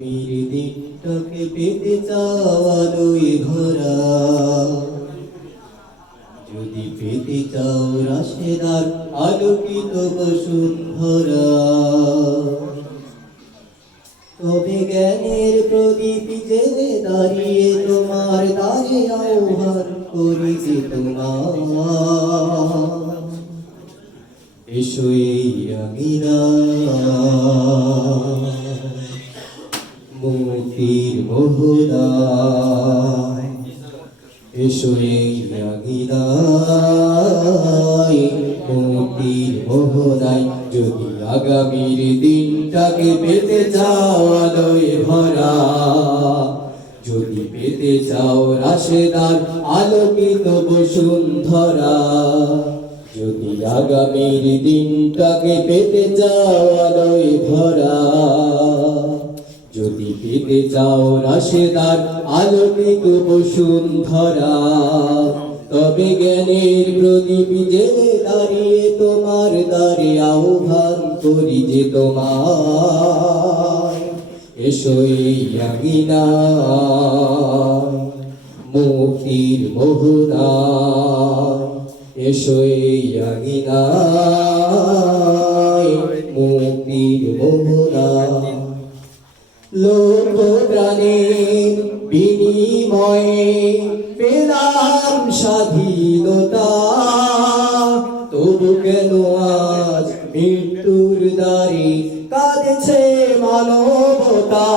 দিনটাকে পেতে চাওয়ালোয় ভরা, যদি পেতে চাও রাশেদার আলোকিত বসুন্ধরা, তবে জ্ঞানের প্রদীপ জেলে দাঁড়িয়ে তোমার দ্বারে আহ্বান করিতে তোমার। এসো এই আঙিনা মুক্তির মোহনায়, এসো এই আঙিনায় মুক্তির মোহনায়। যদি আগামীর দিনটাকে পেতে চাও আলোয় ভরা, যদি পেতে চাও রাশেদার আলোকিত বসুন্ধরা, যদি আগামীর দিনটাকে পেতে চাও আলোয় ভরা, যদি পেতে চাও রাশেদার আলোকিত বসুন্ধরা, তবে জ্ঞানের প্রদীপ জেলে দাঁড়িয়ে তোমার দ্বারে আহ্বান করি যে তোমার। এসো এই আঙিনায় মুক্তির মোহনায়, এসো এই আঙিনায় মুক্তির মোহনায়। লোক প্রাণের বিনিময়ে পেলাম স্বাধীনতা, তবু কেন আজ মৃত্যুর দ্বারে কাঁদছে মানবতা।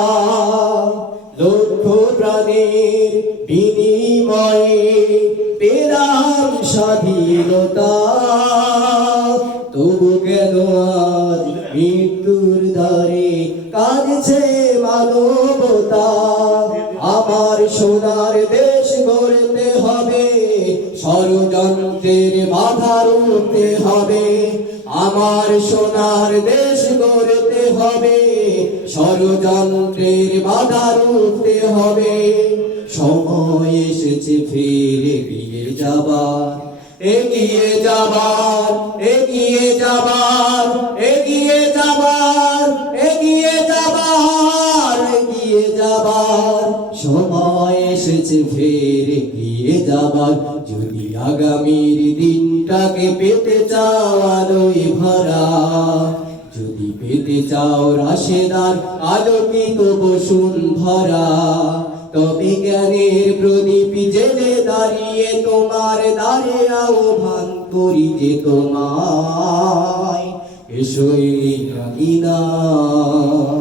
লক্ষ প্রাণের বিনিময়ে পেলাম স্বাধীনতা, তবু কেন আজ মৃত্যুর দ্বারে কাঁদছে মানবতা। আমার সোনার দেশ গড়তে হবে, ষড়যন্ত্রের বাধা রুখতে হবে। আমার সোনার দেশ গড়তে হবে, ষড়যন্ত্রের বাধা রুখতে হবে। সময় এসেছে ফিরে এগিয়ে যাবার, এগিয়ে যাবার, এগিয়ে যাবার, এগিয়ে যাবার, এগিয়ে যাবার, এগিয়ে যাবার। সময় এসেছে ফের এগিয়ে যাবার, যদি আগামীর দিনটাকে পেতে চাও আলোয় ভরা, যদি পেতে চাও রাশেদার আলোকিত বসুন্ধরা, তবে জ্ঞানের প্রদীপ জেলে দাঁড়িয়ে তোমার দ্বারে আহ্বান করি যে তোমায়। এসো এই আঙিনায়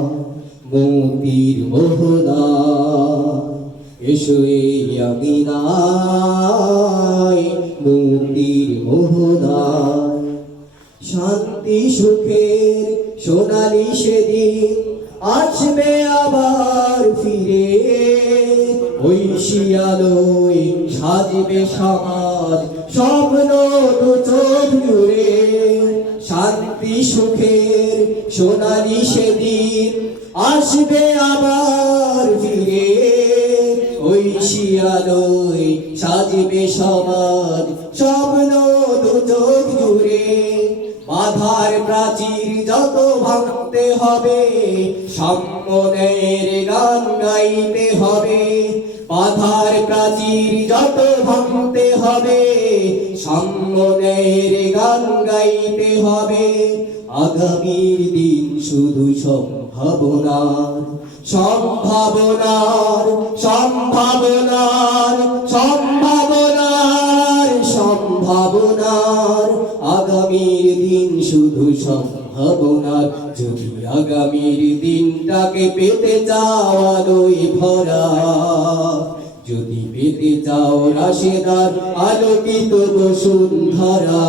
মুক্তির মোহনায়, এসো এই আঙিনায় মুক্তির মোহনায়। শান্তি সুখের সোনালি সেদিন আসবে আবার ফিরে, ঐশিয়ালোয় সাজবে সমাজ স্বপ্ন দু চোখ জুড়ে। শান্তি সুখের সোনালি সেদিন আসবে আবার ফিরে, ঐশিয়ালোয় সাজবে সমাজ স্বপ্ন দু চোখ জুড়ে। বাধার প্রাচীর যত ভাঙতে হবে, সম্মানের গান গাইতে হবে। বাধার প্রাচীর যত ভাঙতে হবে, সম্মানের গান গাইতে হবে। আগামীর দিন শুধু সম্ভাবনার, সম্ভাবনার, সম্ভাবনার, সম্ভাবনার, সম্ভাবনার। আগামীর দিন শুধু সম্ভাবনার, যদি আগামীর দিনটাকে পেতে চাও আলোয় ভরা, যদি পেতে চাও রাশেদার আলোকিত বসুন্ধরা,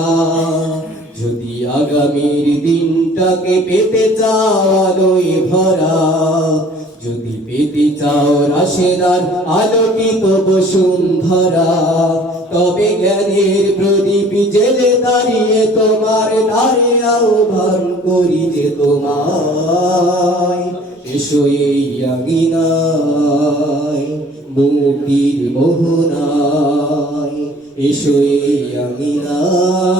যদি আগামীর দিনটাকে পেতে চাও আলোয় ভরা, যদি পেতে চাও রাশেদার আলোকিত বসুন্ধরা, তবে জ্ঞানের প্রদীপ জেলে দাঁড়িয়ে তোমার দ্বারে আহ্বান করি যে তোমায়। এসো এই আঙিনায় মুক্তির মোহনায়, এসো এই আঙিনায়।